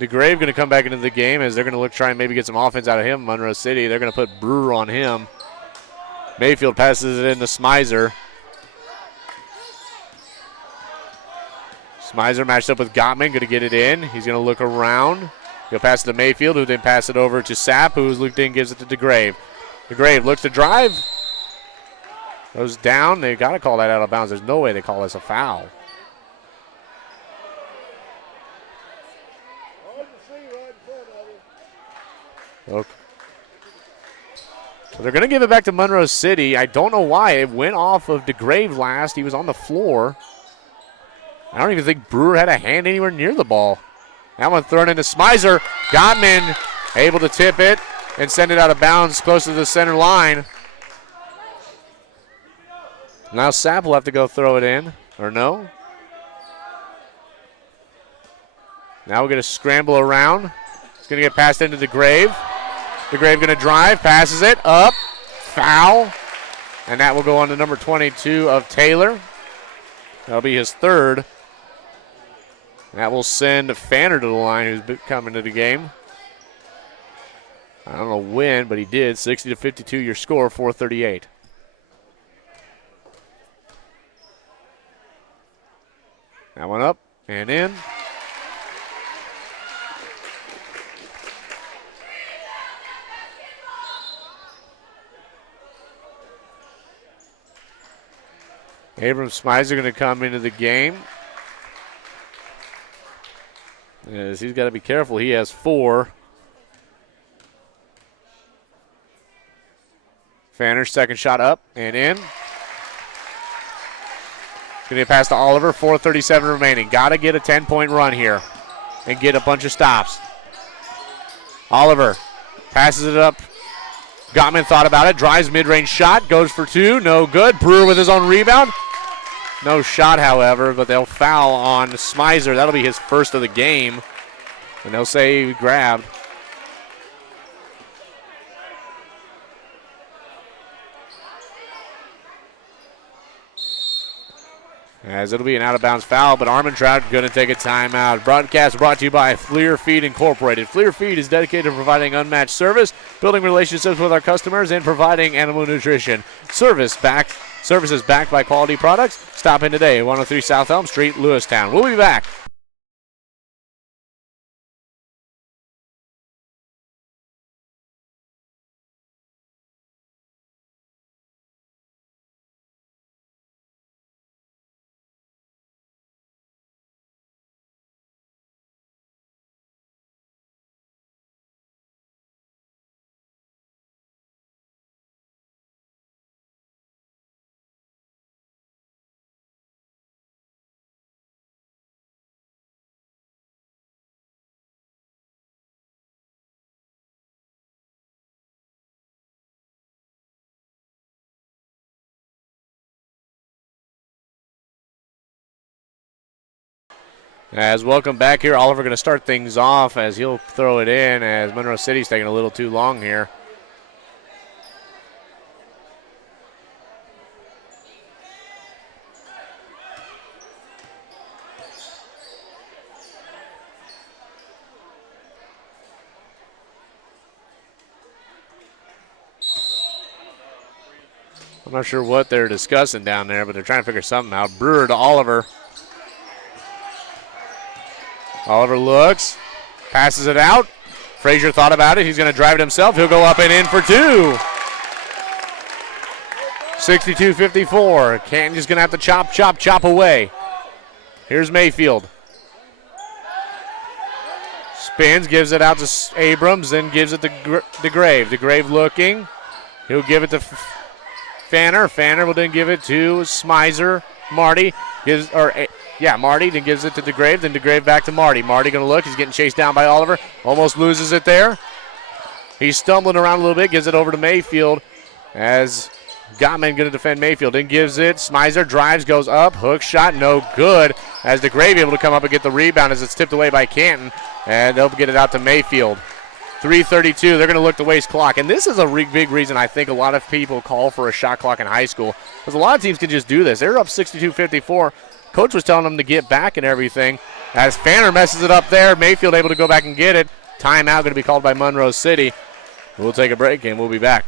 DeGrave going to come back into the game as they're going to look try and maybe get some offense out of him, Monroe City. They're going to put Brewer on him. Mayfield passes it into Smizer. Smizer matched up with Gottman, going to get it in. He's going to look around. He'll pass it to Mayfield, who then pass it over to Sapp, who's looked in, gives it to DeGrave. DeGrave looks to drive. Goes down. They got to call that out of bounds. There's no way they call this a foul. Okay. So they're going to give it back to Monroe City. I don't know why. It went off of DeGrave last. He was on the floor. I don't even think Brewer had a hand anywhere near the ball. That one thrown into Smizer. Gottman able to tip it and send it out of bounds close to the center line. Now Sapp will have to go throw it in, or no? Now we're going to scramble around. It's going to get passed into DeGrave. DeGrave going to drive, passes it, up, foul. And that will go on to number 22 of Taylor. That'll be his third. That will send Fanner to the line, who's coming to the game. I don't know when, but he did. 60-52 your score, 4:38. That one up and in. Abrams Smizer going to come into the game. As he's got to be careful. He has 4. Fanner's second shot up and in. Going to get past to Oliver. 4:37 remaining. Got to get a 10-point run here and get a bunch of stops. Oliver passes it up. Gottman thought about it. Drives mid-range shot. Goes for 2. No good. Brewer with his own rebound. No shot, however, but they'll foul on Smizer. That'll be his first of the game. And they'll say he grabbed. As it'll be an out-of-bounds foul, but Armentrout going to take a timeout. Broadcast brought to you by Fleer Feed Incorporated. Fleer Feed is dedicated to providing unmatched service, building relationships with our customers, and providing animal nutrition. Services backed by quality products. Stop in today, 103 South Elm Street, Lewistown. We'll be back. As welcome back here, Oliver going to start things off as he'll throw it in as Monroe City's taking a little too long here. I'm not sure what they're discussing down there, but they're trying to figure something out. Brewer to Oliver. Oliver looks, passes it out. Frazier thought about it. He's going to drive it himself. He'll go up and in for 2. 62-54. Canton just going to have to chop away. Here's Mayfield. Spins, gives it out to Abrams, then gives it to DeGrave. DeGrave looking. He'll give it to Fanner. Fanner will then give it to Smizer. Marty Marty then gives it to DeGrave, then DeGrave back to Marty. Marty going to look. He's getting chased down by Oliver. Almost loses it there. He's stumbling around a little bit, gives it over to Mayfield as Gottman going to defend Mayfield. Then gives it. Smizer drives, goes up. Hook shot, no good. As DeGrave able to come up and get the rebound as it's tipped away by Canton. And they'll get it out to Mayfield. 3:32, they're going to look to waste clock. And this is a big reason I think a lot of people call for a shot clock in high school. Because a lot of teams can just do this. They're up 62-54. Coach was telling him to get back and everything. As Fanner messes it up there, Mayfield able to go back and get it. Timeout going to be called by Monroe City. We'll take a break and we'll be back.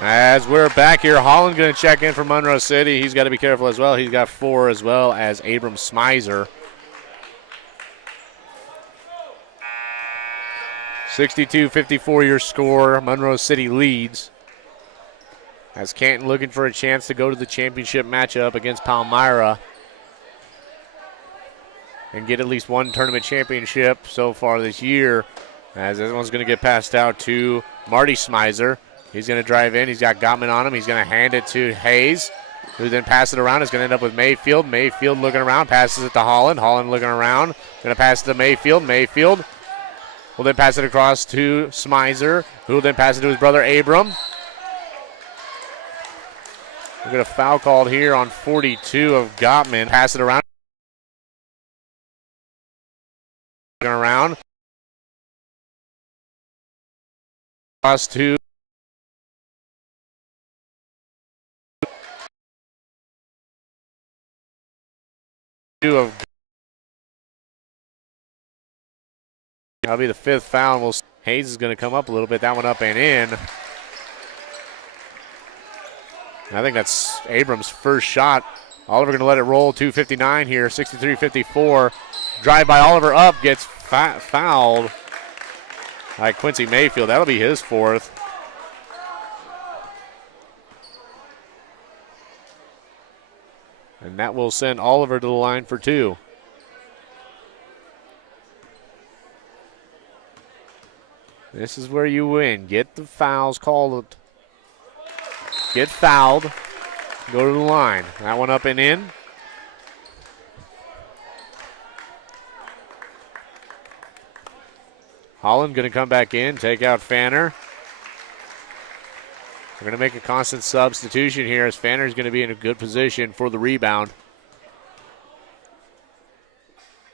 As we're back here, Holland going to check in for Monroe City. He's got to be careful as well. He's got 4 as well as Abram Smizer. 62-54 your score. Monroe City leads. As Canton looking for a chance to go to the championship matchup against Palmyra and get at least one tournament championship so far this year. As this one's going to get passed out to Marty Smizer. He's going to drive in. He's got Gottman on him. He's going to hand it to Hayes, who then passes it around. It's going to end up with Mayfield. Mayfield looking around, passes it to Holland. Holland looking around. Going to pass it to Mayfield. Mayfield will then pass it across to Smizer, who will then pass it to his brother Abram. We'll get a foul called here on 42 of Gottman. Pass it around. Around. Across to of that'll be the 5th foul. Hayes is going to come up a little bit. That one up and in. I think that's Abrams' first shot. Oliver going to let it roll. 2:59 here. 63-54. Drive by Oliver up. Gets fouled by Quincy Mayfield. That'll be his 4th. And that will send Oliver to the line for 2. This is where you win. Get the fouls called. Get fouled. Go to the line. That one up and in. Holland going to come back in, take out Fanner. We're going to make a constant substitution here as Fanner is going to be in a good position for the rebound.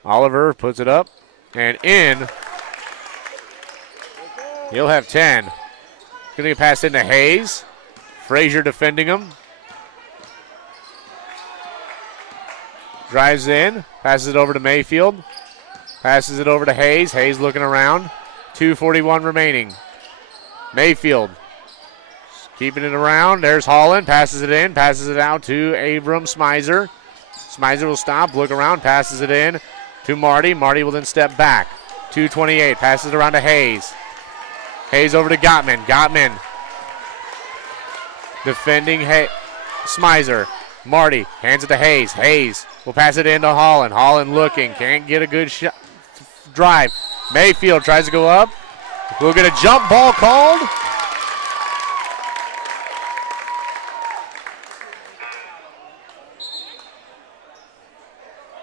Oliver puts it up and in. He'll have 10. Going to get passed into Hayes. Frazier defending him. Drives in, passes it over to Mayfield. Passes it over to Hayes. Hayes looking around. 2:41 remaining. Mayfield keeping it around. There's Holland. Passes it in. Passes it out to Abram Smizer. Smizer will stop. Look around. Passes it in to Marty. Marty will then step back. 2:28. Passes it around to Hayes. Hayes over to Gottman. Gottman defending Smizer. Marty hands it to Hayes. Hayes will pass it in to Holland. Holland looking. Can't get a good shot. Drive. Mayfield tries to go up. We'll get a jump ball called.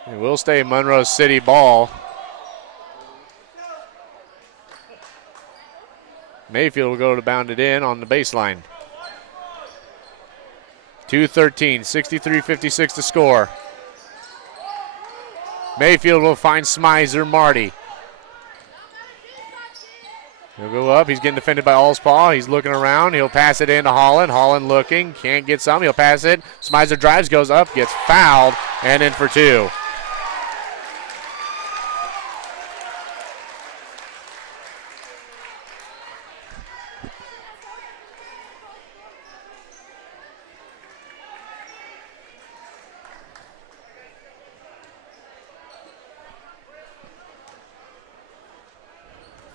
It will stay Monroe City ball. Mayfield will go to bound it in on the baseline. 2:13, 63-56 to score. Mayfield will find Smizer. Marty. He'll go up. He's getting defended by Allspaw. He's looking around. He'll pass it in to Holland. Holland looking. Can't get some. He'll pass it. Smizer drives, goes up, gets fouled, and in for 2.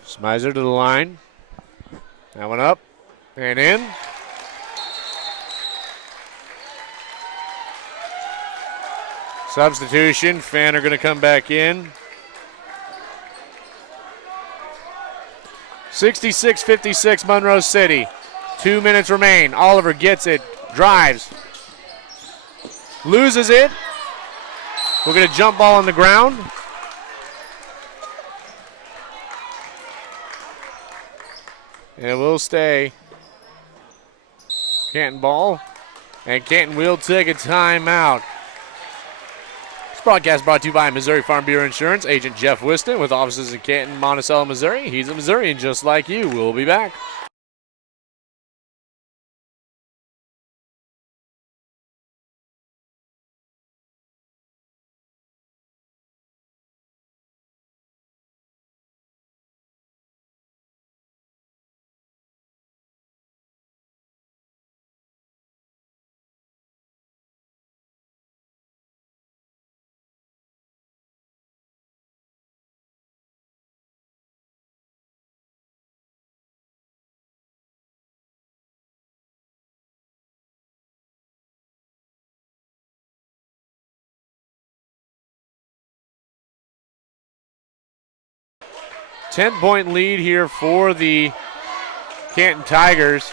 Smizer to the line. That one up and in. Substitution. Fanner going to come back in. 66-56 Monroe City. 2 minutes remain. Oliver gets it. Drives. Loses it. We'll get a jump ball on the ground. And it will stay Canton ball. And Canton will take a timeout. This broadcast brought to you by Missouri Farm Bureau Insurance, Agent Jeff Whiston with offices in Canton, Monticello, Missouri. He's a Missourian just like you. We'll be back. Ten-point lead here for the Canton Tigers.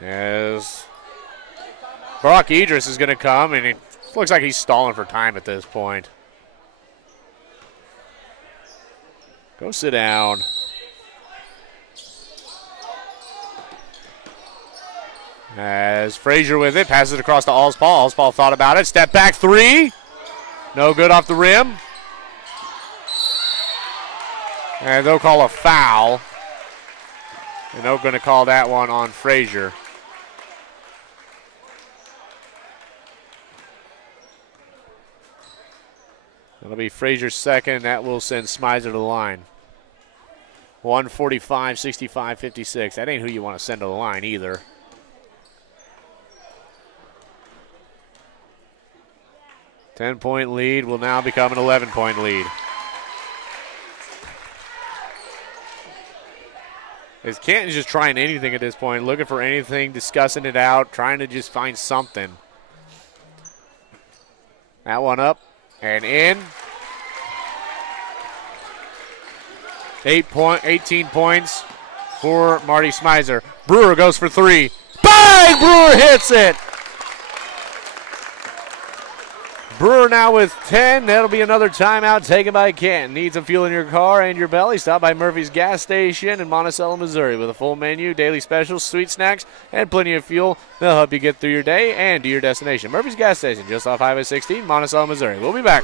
As Brock Idris is going to come, and it looks like he's stalling for time at this point. Go sit down. As Frazier with it, passes it across to Allspaul. Allspaul thought about it. Step back three. No good off the rim. And they'll call a foul. And they're going to call that one on Frazier. That'll be Frazier's second. That will send Smizer to the line. 145, 65, 56. That ain't who you want to send to the line either. Ten-point lead will now become an 11-point lead. As Canton's just trying anything at this point, looking for anything, discussing it out, trying to just find something. That one up and in. 18 points for Marty Smizer. Brewer goes for three. Bang! Brewer hits it! Brewer now with 10. That'll be another timeout taken by Canton. Need some fuel in your car and your belly? Stop by Murphy's Gas Station in Monticello, Missouri with a full menu, daily specials, sweet snacks, and plenty of fuel. They'll help you get through your day and to your destination. Murphy's Gas Station, just off Highway 16, Monticello, Missouri. We'll be back.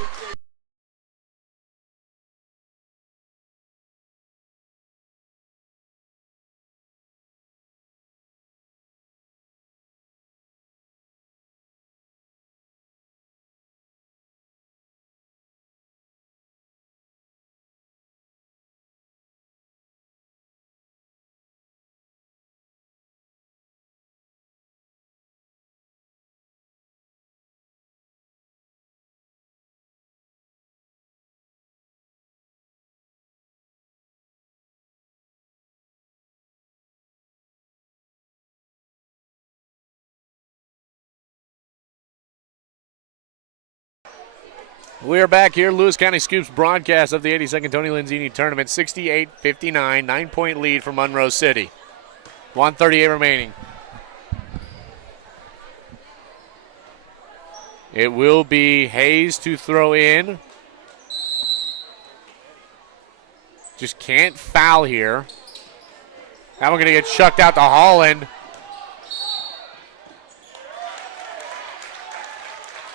We are back here. Lewis County Scoops broadcast of the 82nd Tony Lenzini Tournament. 68-59, 9-point lead for Monroe City. 1:38 remaining. It will be Hayes to throw in. Just can't foul here. Now we're going to get chucked out to Holland.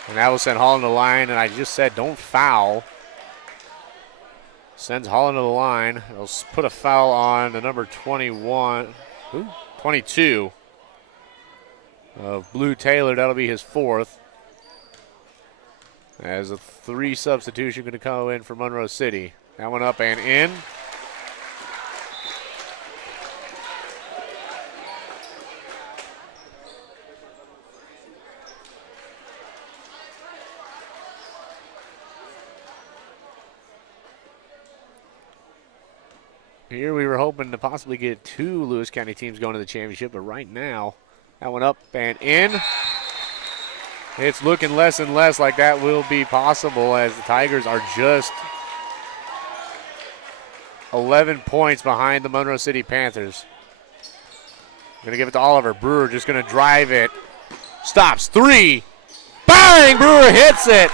And that will send Holland to the line, and I just said don't foul. Sends Holland to the line. It'll put a foul on the number 22 of Blue Taylor. That'll be his fourth. As a three substitution going to come in for Monroe City. That one up and in. Here we were hoping to possibly get two Lewis County teams going to the championship, but right now, that one up and in. It's looking less and less like that will be possible as the Tigers are just 11 points behind the Monroe City Panthers. Going to give it to Oliver. Brewer just going to drive it. Stops. 3. Bang! Brewer hits it.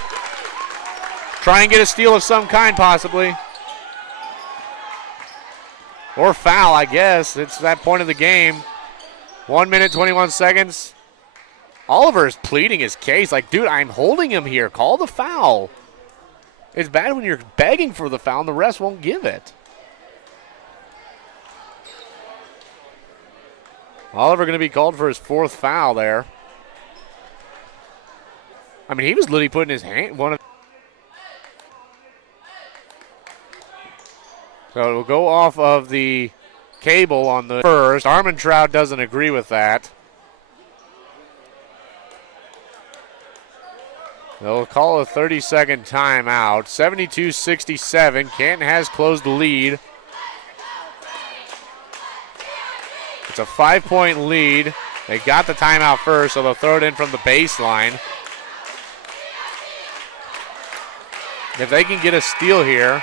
Try and get a steal of some kind, possibly. Or foul, I guess. It's that point of the game. 1 minute, 21 seconds. Oliver is pleading his case. Like, dude, I'm holding him here. Call the foul. It's bad when you're begging for the foul and the rest won't give it. Oliver going to be called for his 4th foul there. I mean, he was literally putting his hand. So it'll go off of the cable on the first. Armentrout doesn't agree with that. They'll call a 30-second timeout. 72-67. Canton has closed the lead. It's a 5-point lead. They got the timeout first, so they'll throw it in from the baseline. If they can get a steal here.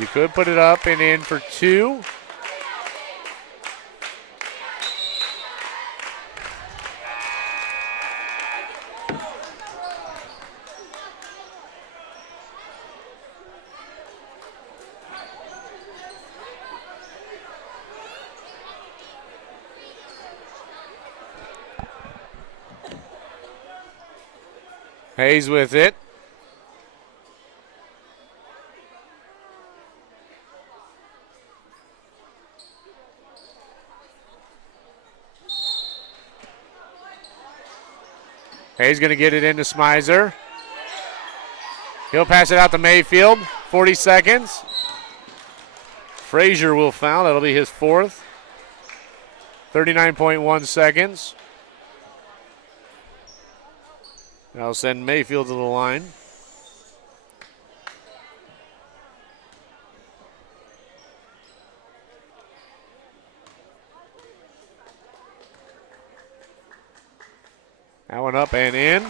You could put it up and in for 2. Hayes with it. Hayes going to get it into Smizer. He'll pass it out to Mayfield. 40 seconds. Frazier will foul. That'll be his 4th. 39.1 seconds. That'll send Mayfield to the line. That one up and in.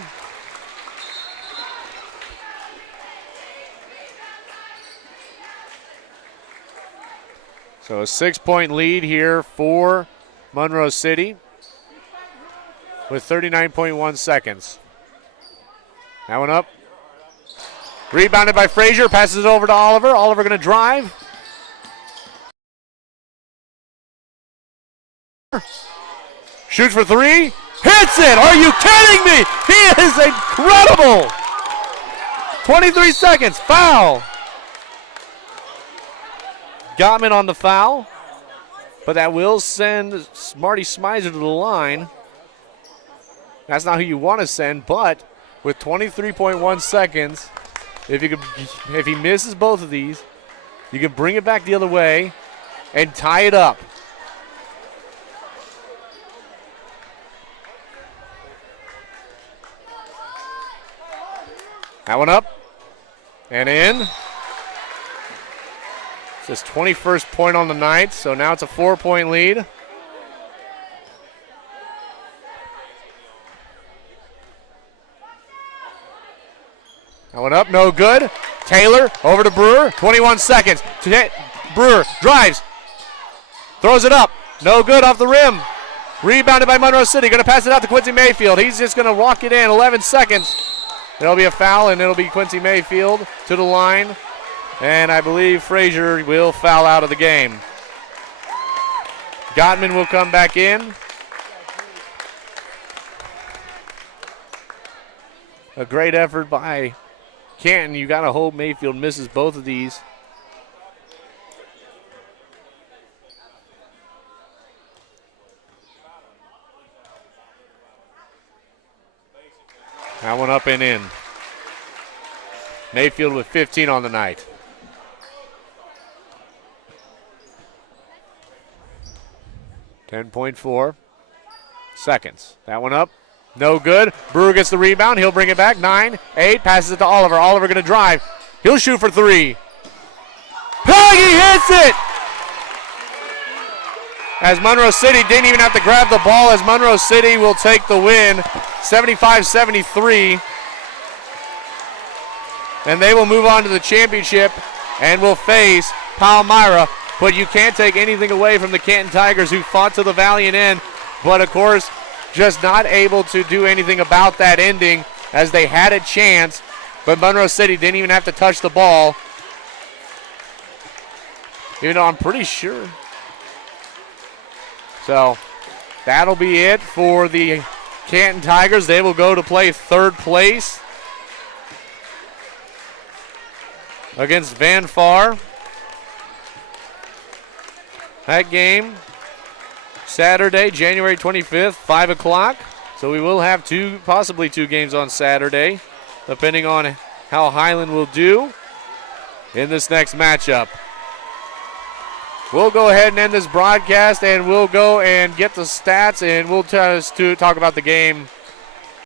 So a 6-point lead here for Monroe City with 39.1 seconds. That one up. Rebounded by Frazier. Passes it over to Oliver. Oliver going to drive. Shoots for 3. Hits it. Are you kidding me? He is incredible. 23 seconds. Foul. Gottman on the foul. But that will send Marty Smizer to the line. That's not who you want to send, but with 23.1 seconds, if he misses both of these, you can bring it back the other way and tie it up. That one up and in. It's his 21st point on the night, so now it's a 4-point lead. That one up, no good. Taylor over to Brewer, 21 seconds. Brewer drives, throws it up, no good off the rim. Rebounded by Monroe City, going to pass it out to Quincy Mayfield. He's just going to walk it in, 11 seconds. There'll be a foul, and it'll be Quincy Mayfield to the line. And I believe Frazier will foul out of the game. Gottman will come back in. A great effort by Canton. You got to hope Mayfield misses both of these. That one up and in. Mayfield with 15 on the night. .4 seconds. That one up. No good. Brewer gets the rebound. He'll bring it back. 9, 8. Passes it to Oliver. Oliver going to drive. He'll shoot for 3. Peggy hits it! As Monroe City didn't even have to grab the ball, as Monroe City will take the win. 75-73. and they will move on to the championship and will face Palmyra. But you can't take anything away from the Canton Tigers, who fought to the valiant end, but of course just not able to do anything about that ending, as they had a chance, but Monroe City didn't even have to touch the ball. Even though I'm pretty sure. So that'll be it for the Canton Tigers. They will go to play third place against Van Far. That game, Saturday, January 25th, 5 o'clock. So we will have possibly two games on Saturday, depending on how Highland will do in this next matchup. We'll go ahead and end this broadcast, and we'll go and get the stats, and we'll talk about the game